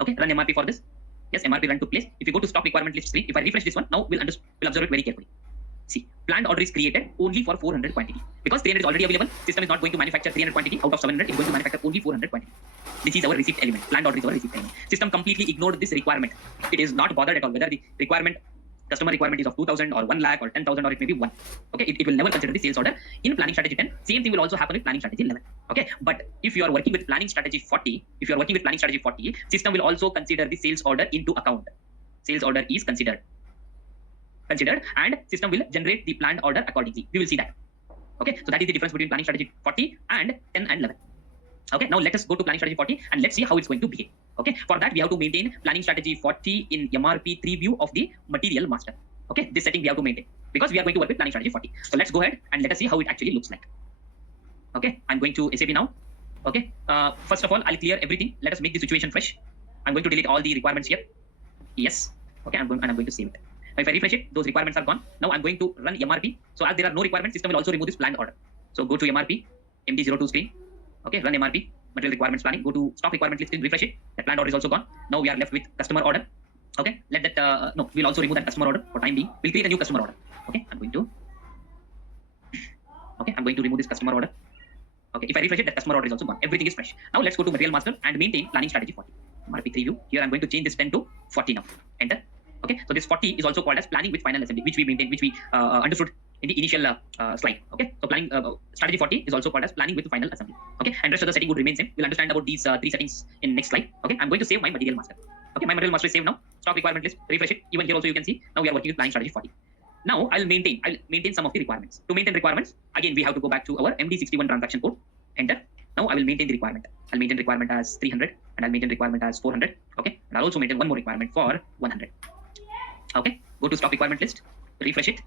Okay, run MRP for this. Yes, MRP run took place. If you go to stock requirement list screen, if I refresh this one, now we'll observe it very carefully. See, planned order is created only for 400 quantity. Because 300 is already available, system is not going to manufacture 300 quantity out of 700, it's going to manufacture only 400 quantity. This is our receipt element. Planned order is our receipt element. System completely ignored this requirement. It is not bothered at all whether the customer requirement is of 2000 or 1 lakh or 10,000 or it may be 1. Okay, it will never consider the sales order in planning strategy 10. Same thing will also happen with planning strategy 11. Okay, but if you are working with planning strategy 40, system will also consider the sales order into account. Sales order is considered, and system will generate the planned order accordingly. We will see that. Okay, so that is the difference between planning strategy 40 and 10 and 11. Okay, now let us go to planning strategy 40 and let's see how it's going to behave. Okay, for that we have to maintain planning strategy 40 in MRP 3 view of the material master. Okay, this setting we have to maintain because we are going to work with planning strategy 40. So let's go ahead and let us see how it actually looks like. Okay, I'm going to SAP now. Okay, first of all, I'll clear everything. Let us make the situation fresh. I'm going to delete all the requirements here. Yes. Okay, I'm going to save it. If I refresh it, those requirements are gone. Now I'm going to run MRP. So as there are no requirements, system will also remove this planned order. So go to MRP, MD02 screen. Okay, run MRP, material requirements planning. Go to stock requirement list screen, refresh it. The planned order is also gone. Now we are left with customer order. Okay, let that, no, we'll also remove that customer order for time being. We'll create a new customer order. Okay, I'm going to remove this customer order. Okay, if I refresh it, that customer order is also gone. Everything is fresh. Now let's go to material master and maintain planning strategy 40. MRP 3 view. Here I'm going to change this 10 to 40 now. Enter. Okay, so this 40 is also called as planning with final assembly, which we understood in the initial slide. Okay, so planning strategy 40 is also called as planning with final assembly. Okay, and rest of the setting would remain same. We'll understand about these 3 settings in next slide. Okay, I'm going to save my material master. Okay, my material master is saved now. Stock requirement list, refresh it. Even here also you can see now we are working with planning strategy 40. Now I'll maintain some of the requirements. To maintain requirements, again we have to go back to our MD61 transaction code. Enter. Now I will maintain the requirement. I'll maintain requirement as 300 and I'll maintain requirement as 400. Okay, and I'll also maintain one more requirement for 100. Okay, go to stock requirement list, refresh it.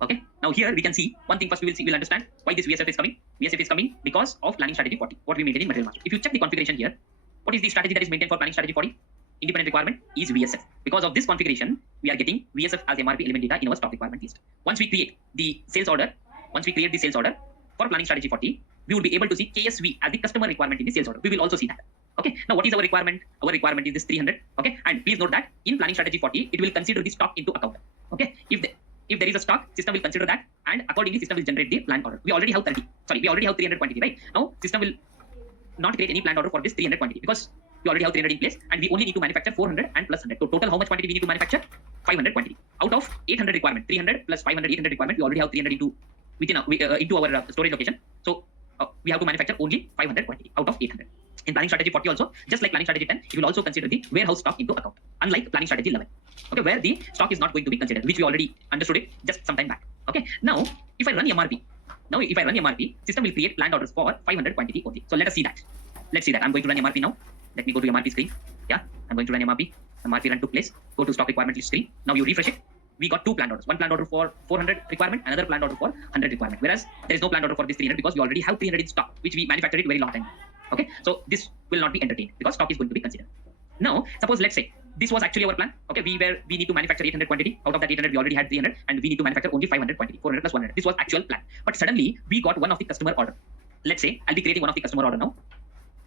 Okay, now here we can see one thing. First we'll understand why this VSF is coming. VSF is coming because of planning strategy 40, what we maintain in material master. If you check the configuration here, what is the strategy that is maintained for planning strategy 40? Independent requirement is VSF. Because of this configuration, we are getting VSF as MRP element data in our stock requirement list. Once we create the sales order, for planning strategy 40, we would be able to see KSV as the customer requirement in the sales order. We will also see that. Okay. Now, what is our requirement? Our requirement is this 300. Okay. And please note that in planning strategy 40, it will consider the stock into account. Okay. If there is a stock, system will consider that, and accordingly, system will generate the planned order. We already have 300 quantity, right? Now, system will not create any planned order for this 300 quantity because we already have 300 in place, and we only need to manufacture 400 and plus 100. So total, how much quantity we need to manufacture? 500 quantity out of 800 requirement. 300 plus 500, 800 requirement. We already have 300 into our storage location. So we have to manufacture only 500 quantity out of 800. In planning strategy 40 also, just like planning strategy 10, it will also consider the warehouse stock into account, unlike planning strategy 11. Okay, where the stock is not going to be considered, which we already understood it just some time back. Okay, now if I run MRP, system will create planned orders for 500 quantity only. So let us see that. I'm going to run MRP now. Let me go to MRP screen. Yeah, I'm going to run MRP. MRP run took place. Go to stock requirement list screen. Now you refresh it. We got two planned orders. One planned order for 400 requirement, another planned order for 100 requirement. Whereas there is no planned order for this 300 because we already have 300 in stock, which we manufactured it very long time. Okay, so this will not be entertained because stock is going to be considered. Now, suppose let's say this was actually our plan. Okay, we need to manufacture 800 quantity. Out of that 800, we already had 300, and we need to manufacture only 500 quantity, 400 plus 100. This was actual plan. But suddenly we got one of the customer order. Let's say I'll be creating one of the customer order now.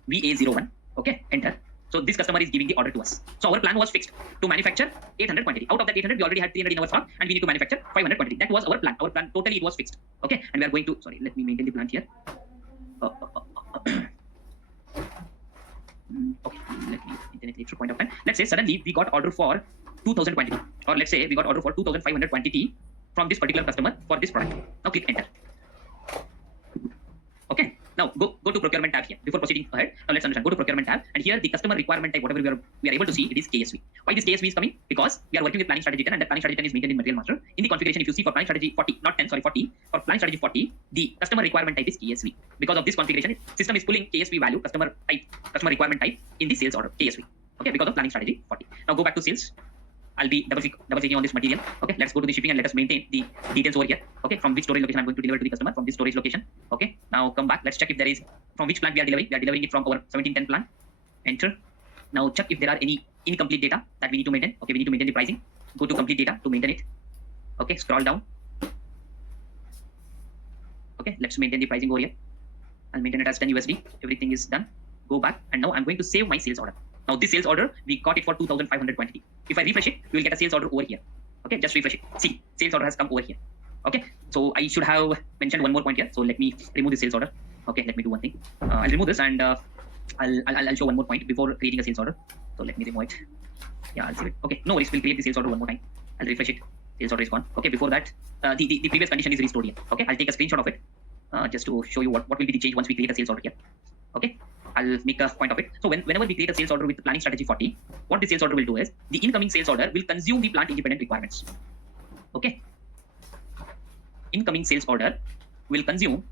VA01. Okay, enter. So this customer is giving the order to us. So our plan was fixed to manufacture 800 quantity. Out of that 800, we already had 300 in our stock, and we need to manufacture 500 quantity. That was our plan. Our plan totally it was fixed. Okay, and we are going to let me maintain the plan here. Okay, let me maintain it point of time. Let's say suddenly we got order for 2000 quantity, or let's say we got order for 2500 quantity from this particular customer for this product. Now click enter. Okay, now go to procurement tab here. Before proceeding ahead, now let's understand. Go to procurement tab, and here the customer requirement type, whatever we are able to see, it is KSV. Why this KSV is coming? Because we are working with planning strategy 10, and the planning strategy 10 is maintained in Material Master. In the configuration, if you see for planning strategy 40, not 10, sorry, 40, for planning strategy 40, the customer requirement type is KSV. Because of this configuration, system is pulling KSV value, customer requirement type in the sales order, KSV. Okay, because of planning strategy 40. Now go back to sales. I'll be double clicking on this material. Okay, let's go to the shipping and let us maintain the details over here. Okay, from which storage location I'm going to deliver to the customer, from this storage location. Okay, now come back. Let's check if there is from which plant we are delivering. We are delivering it from our 1710 plant. Enter. Now check if there are any incomplete data that we need to maintain. Okay, we need to maintain the pricing. Go to complete data to maintain it. Okay, scroll down. Okay, let's maintain the pricing over here. I'll maintain it as 10 USD. Everything is done. Go back, and now I'm going to save my sales order. Now this sales order, we got it for 2500 quantity. If I refresh it, we will get a sales order over here. Okay, just refresh it. See, sales order has come over here. Okay, so I should have mentioned one more point here. So let me remove the sales order. Okay, let me do one thing. I'll remove this, and I'll show one more point before creating a sales order. So let me remove it. Yeah, I'll save it. Okay, no worries. We'll create the sales order one more time. I'll refresh it. Sales order is gone. Okay, before that, the previous condition is restored here. Okay, I'll take a screenshot of it just to show you what will be the change once we create a sales order here. Okay, I'll make a point of it. So whenever we create a sales order with planning strategy 40, what the sales order will do is the incoming sales order will consume the plant independent requirements. Okay, incoming sales order will consume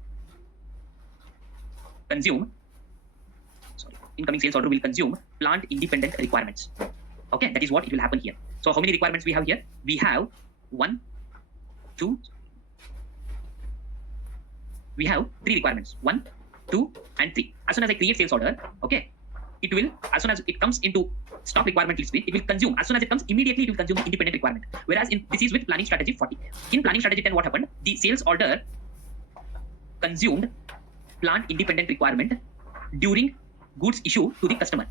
plant independent requirements. Okay, that is what it will happen here. So how many requirements we have here? We have 1, 2. We have 3 requirements. 1, 2, and 3. As soon as I create sales order, okay, it will, as soon as it comes into stock requirement list screen, it will consume. As soon as it comes, immediately it will consume the independent requirement. Whereas this is with planning strategy 40. In planning strategy 10, what happened? The sales order consumed plant independent requirement during goods issue to the customer.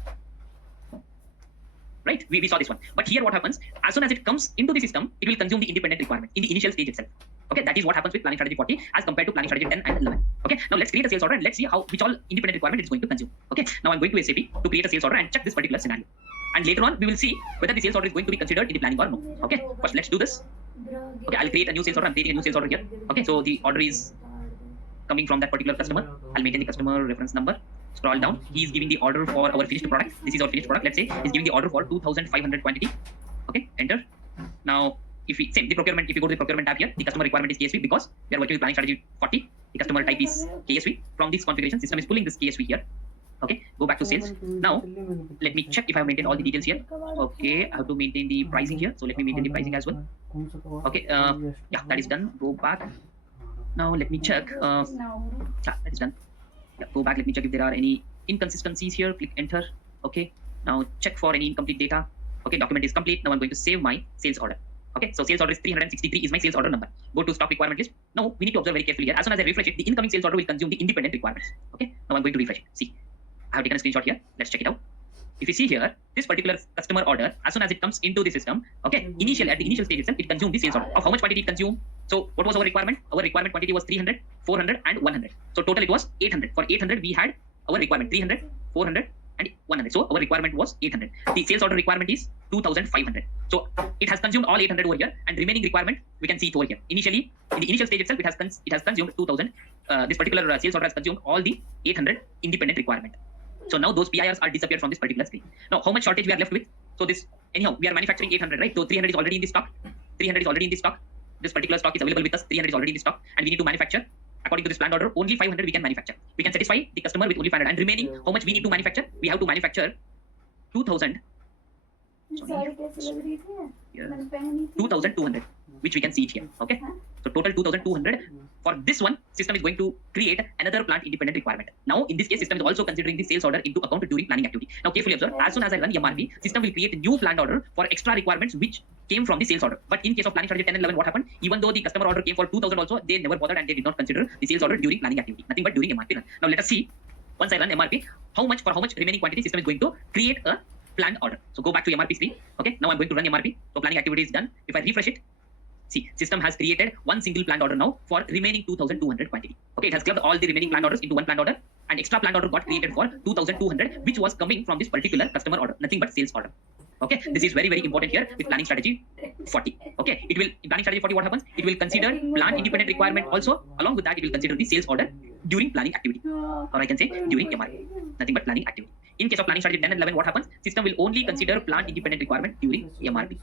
Right? We saw this one. But here what happens? As soon as it comes into the system, it will consume the independent requirement in the initial stage itself. Okay, that is what happens with planning strategy 40 as compared to planning strategy 10 and 11. Okay, now let's create a sales order and let's see which all independent requirement it's going to consume. Okay, now I'm going to SAP to create a sales order and check this particular scenario. And later on, we will see whether the sales order is going to be considered in the planning or no. Okay, first let's do this. Okay, I'll create a new sales order. I'm creating a new sales order here. Okay, so the order is coming from that particular customer. I'll maintain the customer reference number. Scroll down. He is giving the order for our finished product. This is our finished product. Let's say he's giving the order for 2500 quantity. Okay, enter. Now, if we same the procurement, if you go to the procurement tab here, the customer requirement is KSV because we are working with planning strategy 40. The customer type is KSV. From this configuration, system is pulling this KSV here. Okay, go back to sales. Now, let me check if I have maintained all the details here. Okay, I have to maintain the pricing here. So let me maintain the pricing as well. Okay, yeah, that is done. Go back. Now let me check. Yeah, that is done. Yeah, go back. Let me check if there are any inconsistencies here. Click enter. Okay. Now check for any incomplete data. Okay, document is complete. Now I'm going to save my sales order. Okay, so sales order is 363 is my sales order number. Go to stock requirement list. Now we need to observe very carefully here. As soon as I refresh it, the incoming sales order will consume the independent requirements. Okay, now I'm going to refresh it. See, I have taken a screenshot here. Let's check it out. If you see here, this particular customer order, as soon as it comes into the system, okay, at the initial stage itself, it consumed the sales order. Of how much quantity it consumed? So what was our requirement? Our requirement quantity was 300, 400, and 100. So total it was 800. For 800, we had our requirement 300, 400, and 100. So our requirement was 800. The sales order requirement is 2500. So it has consumed all 800 over here, and remaining requirement we can see it over here. Initially, in the initial stage itself, it has consumed 2000. This particular sales order has consumed all the 800 independent requirement. So now those PIRs are disappeared from this particular screen. Now how much shortage we are left with? So this, anyhow, we are manufacturing 800, right? So 300 is already in the stock. 300 is already in the stock. This particular stock is available with us. 300 is already in the stock, and we need to manufacture. According to this planned order, only 500 we can manufacture. We can satisfy the customer with only 500, and remaining, how much we need to manufacture? We have to manufacture 2000. Sorry. Yeah. 2200, which we can see it here. Okay, so total 2200. For this one, system is going to create another plant independent requirement. Now in this case, system is also considering the sales order into account during planning activity. Now carefully observe, as soon as I run MRP, system will create a new planned order for extra requirements which came from the sales order. But in case of planning strategy 10 and 11, what happened? Even though the customer order came for 2000 also, they never bothered and they did not consider the sales order during planning activity. Nothing but during MRP run. Now let us see, once I run MRP, how much remaining quantity system is going to create a planned order. So go back to MRP screen. Okay, now I'm going to run MRP. So planning activity is done. If I refresh it, see, system has created one single planned order now for remaining 2200 quantity. Okay, it has clubbed all the remaining planned orders into one planned order. An extra planned order got created for 2200, which was coming from this particular customer order, nothing but sales order. Okay, this is very, very important here with planning strategy 40. Okay, it will, in planning strategy 40, what happens? It will consider plant independent requirement also. Along with that, it will consider the sales order during planning activity, or I can say during MRP, nothing but planning activity. In case of planning strategy 10 and 11, what happens? System will only consider plant independent requirement during MRP.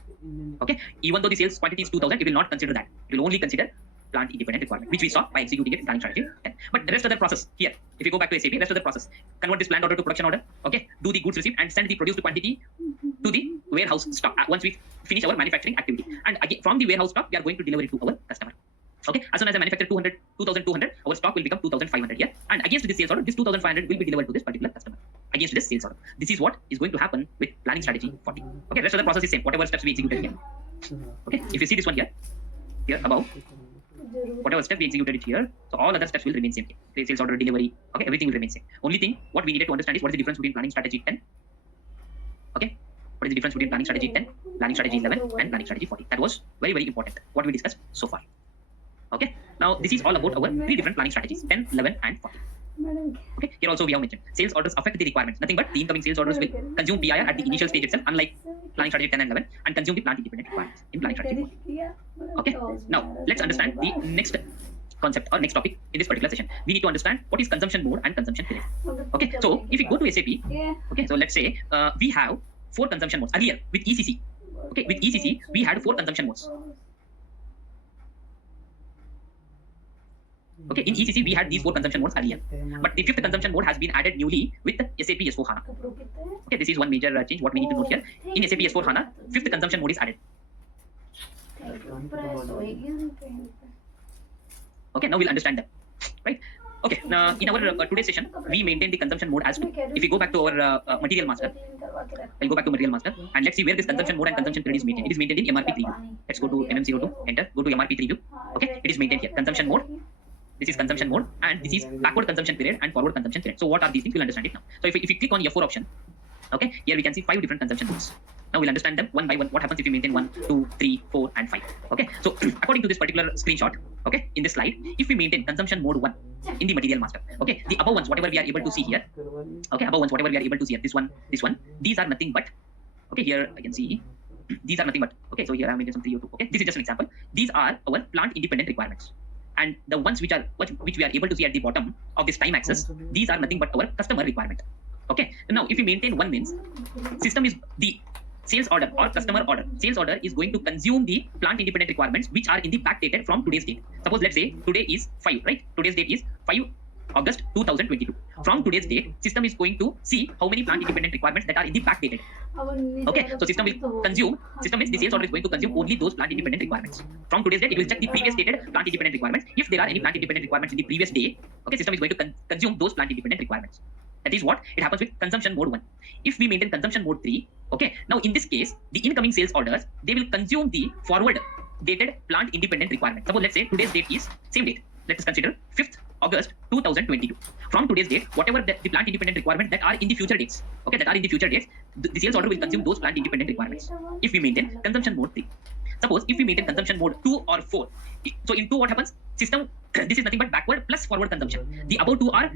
Okay, even though the sales quantity is 2000, it will not consider that. It will only consider plant independent requirement, which we saw by executing it in planning strategy 10. But the rest of the process here, if you go back to SAP, rest of the process, convert this planned order to production order. Okay, do the goods receipt and send the produced quantity to the warehouse stock once we finish our manufacturing activity. And again, from the warehouse stock, we are going to deliver it to our customer. Okay, as soon as I manufacture 2200, our stock will become 2500 here, and against this sales order, this 2500 will be delivered to this particular customer against this sales order. This is what is going to happen with planning strategy 40. Okay, rest of the process is same, whatever steps we executed here. Okay, if you see this one here above, whatever step we executed it here, so all other steps will remain same here. Sales order, delivery, okay, everything will remain same. Only thing what we needed to understand is what is the difference between planning strategy 10. Okay, what is the difference between planning strategy 10, planning strategy 11, and planning strategy 40? That was very, very important, what we discussed so far. Okay, now this is all about our three different planning strategies, 10, 11, and 40. Okay, here also we have mentioned sales orders affect the requirements. Nothing but the incoming sales orders will consume PIR at the initial stage itself, unlike planning strategy 10 and 11, and consume the plant independent requirements in planning strategy 40. Okay, now let's understand the next concept or next topic in this particular session. We need to understand what is consumption mode and consumption period. Okay, so if we go to SAP, okay, so let's say we have 4 consumption modes earlier with ECC. Okay, with ECC we had 4 consumption modes. Okay, in ECC we had these 4 consumption modes earlier, but the 5th consumption mode has been added newly with SAP S4HANA. Okay, this is one major change what we need to note here. In SAP S4HANA, 5th consumption mode is added. Okay, now we'll understand them, right? Okay, now in our today's session, we maintain the consumption mode as 2. If we go back to our material master, I'll go back to material master and let's see where this consumption mode and consumption period is maintained. It is maintained in MRP preview. Let's go to MM02, enter, go to MRP preview. Okay, it is maintained here. Consumption mode. This is consumption mode, and this is backward consumption period and forward consumption period. So what are these things? We'll understand it now. So if you click on F4 option, okay, here we can see 5 different consumption modes. Now we'll understand them one by one. What happens if you maintain 1, 2, 3, 4, and 5? Okay, so according to this particular screenshot, okay, in this slide, if we maintain consumption mode 1 in the material master, okay, the above ones, whatever we are able to see here, okay, above ones, whatever we are able to see here, this one, these are nothing but, okay, here I can see, these are nothing but, okay, so here I'm making some 3 or 2, okay, this is just an example. These are our plant independent requirements. And the ones which we are able to see at the bottom of this time axis, these are nothing but our customer requirement. Okay. Now, if we maintain 1 means system is the sales order or customer order. Sales order is going to consume the plant independent requirements which are in the backdated from today's date. Suppose let's say today is 5, right? Today's date is 5 August 2022. From today's date, system is going to see how many plant independent requirements that are in the backdated. Okay, so system means the sales order is going to consume only those plant independent requirements. From today's date, it will check the previous dated plant independent requirements. If there are any plant independent requirements in the previous day, okay, system is going to consume those plant independent requirements. That is what it happens with consumption mode 1. If we maintain consumption mode 3, okay, now in this case, the incoming sales orders, they will consume the forward dated plant independent requirement. Suppose let's say today's date is same date. Let us consider 5th August 2022. From today's date, whatever the plant independent requirement that are in the future dates, okay, that are in the future dates, the sales order will consume those plant independent requirements. If we maintain consumption mode 3. Suppose if we maintain consumption mode 2 or 4, so in 2 what happens? System, this is nothing but backward plus forward consumption. The above two are,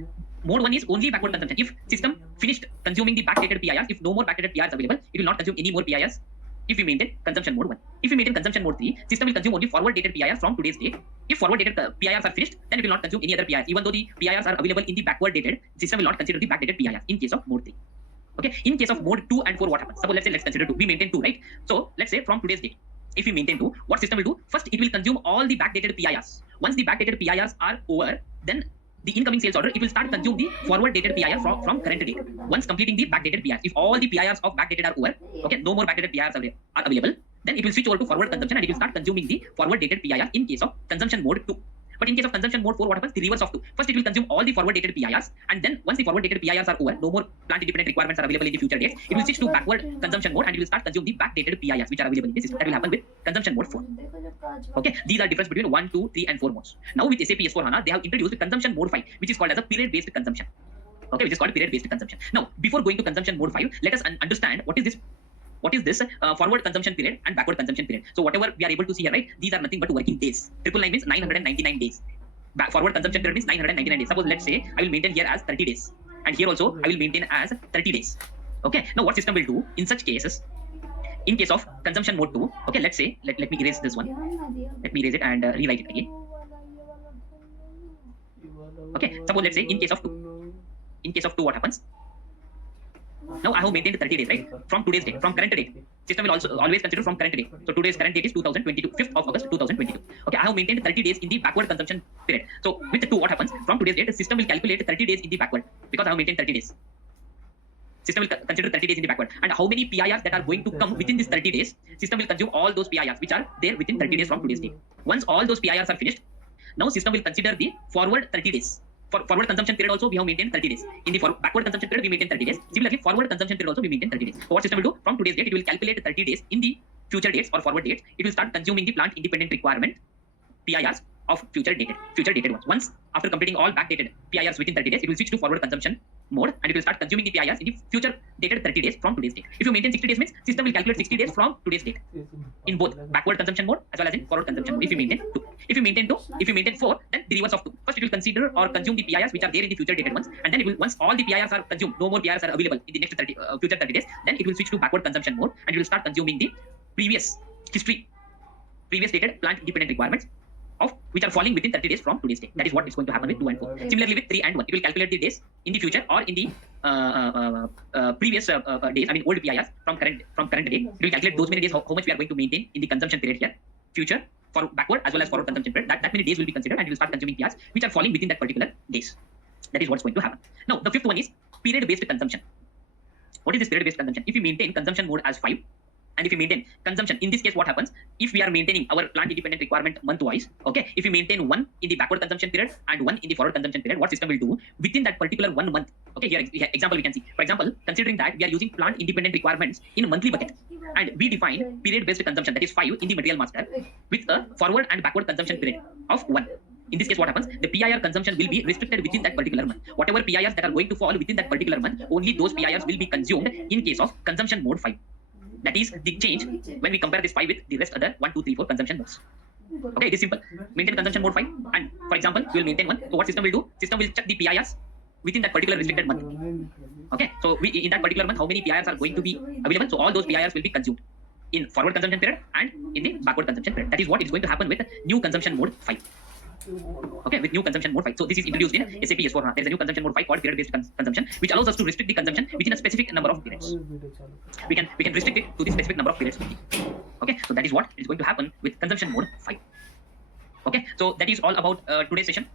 mode 1 is only backward consumption. If system finished consuming the backdated PIRs, if no more backdated PIRs available, it will not consume any more PIRs if we maintain consumption mode 1. If we maintain consumption mode 3, system will consume only forward dated PIRs from today's date. If forward dated PIRs are finished, then it will not consume any other PIRs. Even though the PIRs are available in the backward dated, system will not consider the backdated PIRs in case of mode 3. Okay, in case of mode 2 and 4, what happens? Suppose let's consider 2. We maintain 2, right? So let's say from today's date, if we maintain 2, what system will do? First, it will consume all the backdated PIRs. Once the backdated PIRs are over, then the incoming sales order, it will start consume the forward dated PIR from current date. Once completing the backdated PIRs, if all the PIRs of backdated are over, okay, no more backdated PIRs are available, then it will switch over to forward consumption and it will start consuming the forward dated PIR in case of consumption mode 2. But in case of consumption mode 4, what happens? The reverse of 2. First, it will consume all the forward dated PIRs, and then once the forward dated PIRs are over, no more plant independent requirements are available in the future dates, it will switch to backward consumption mode and it will start consume the backdated PIRs which are available in the system. That will happen with consumption mode 4. Okay, these are difference between 1, 2, 3, and 4 modes. Now with SAP S/4HANA, they have introduced consumption mode 5, which is called as a period-based consumption. Okay, which is called period-based consumption. Now, before going to consumption mode 5, let us understand what is this. What is this forward consumption period and backward consumption period? So whatever we are able to see here, right? These are nothing but working days. 999 means 999 days. Forward consumption period means 999 days. Suppose let's say I will maintain here as 30 days, and here also I will maintain as 30 days. Okay. Now what system will do in such cases? In case of consumption mode 2, okay, let's say let me erase this one. Let me erase it and rewrite it again. Okay. Suppose let's say in case of 2, what happens? Now I have maintained 30 days, right? From today's date, from current date. System will also always consider from current date. So today's current date is 2022, 5th of August 2022. Okay, I have maintained 30 days in the backward consumption period. So with the 2, what happens? From today's date, the system will calculate 30 days in the backward because I have maintained 30 days. System will consider 30 days in the backward. And how many PIRs that are going to come within this 30 days, system will consume all those PIRs which are there within 30 days from today's date. Once all those PIRs are finished, now system will consider the forward 30 days. For forward consumption period also, we have maintained 30 days. In the backward consumption period, we maintain 30 days. Similarly, forward consumption period also, we maintain 30 days. So what system will do? From today's date, it will calculate 30 days in the future dates or forward dates. It will start consuming the plant independent requirement PIRs of future dated ones. Once after completing all backdated PIRs within 30 days, it will switch to forward consumption mode and it will start consuming the PIRs in the future dated 30 days from today's date. If you maintain 60 days means system will calculate 60 days from today's date in both backward consumption mode as well as in forward consumption mode. If you maintain 2, if you maintain 4, then the reverse of 2. First it will consider or consume the PIRs which are there in the future dated ones, and then it will, once all the PIRs are consumed, no more PIRs are available in the next future 30 days, then it will switch to backward consumption mode and it will start consuming the previous dated plant independent requirements of which are falling within 30 days from today's date. That is what is going to happen with 2 and 4. Similarly with 3 and 1, it will calculate the days in the future or in the previous days, I mean old PIRs from current date. It will calculate those many days how much we are going to maintain in the consumption period here, future for backward as well as forward consumption period. That many days will be considered and it will start consuming PIRs which are falling within that particular days. That is what's going to happen. Now the 5th one is period-based consumption. What is this period-based consumption? If we maintain consumption mode as 5, and if we maintain consumption, in this case, what happens? If we are maintaining our plant independent requirement month-wise, okay, if we maintain 1 in the backward consumption period and 1 in the forward consumption period, what system will do within that particular 1 month? Okay, here example we can see. For example, considering that we are using plant independent requirements in a monthly bucket, and we define period-based consumption, that is 5 in the material master, with a forward and backward consumption period of 1. In this case, what happens? The PIR consumption will be restricted within that particular month. Whatever PIRs that are going to fall within that particular month, only those PIRs will be consumed in case of consumption mode 5. That is the change when we compare this 5 with the rest other 1, 2, 3, 4 consumption modes. Okay, it is simple. Maintain consumption mode 5, and for example, we will maintain 1. So what system will do? System will check the PIRs within that particular restricted month. Okay, so in that particular month, how many PIRs are going to be available? So all those PIRs will be consumed in forward consumption period and in the backward consumption period. That is what is going to happen with new consumption mode 5. Okay, with new consumption mode 5. So this is introduced in SAP S/4HANA. There is a new consumption mode 5 called period-based consumption, which allows us to restrict the consumption within a specific number of periods. We can restrict it to the specific number of periods. Okay, so that is what is going to happen with consumption mode 5. Okay, so that is all about today's session.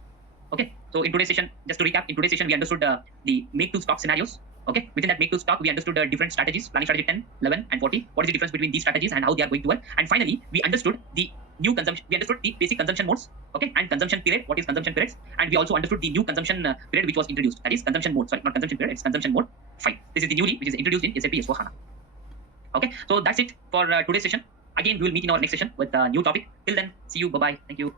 Okay, so in today's session, just to recap, in today's session we understood the make to stock scenarios. Okay, within that make to stock, we understood different strategies, planning strategy 10, 11, and 40. What is the difference between these strategies and how they are going to work? And finally, we understood the new consumption. We understood the basic consumption modes, okay, and consumption period. What is consumption periods? And we also understood the new consumption period which was introduced. That is consumption mode. Sorry, not consumption period. It's consumption mode 5. This is the newly which is introduced in SAP S4HANA. Okay, so that's it for today's session. Again, we will meet in our next session with a new topic. Till then, see you. Bye bye. Thank you.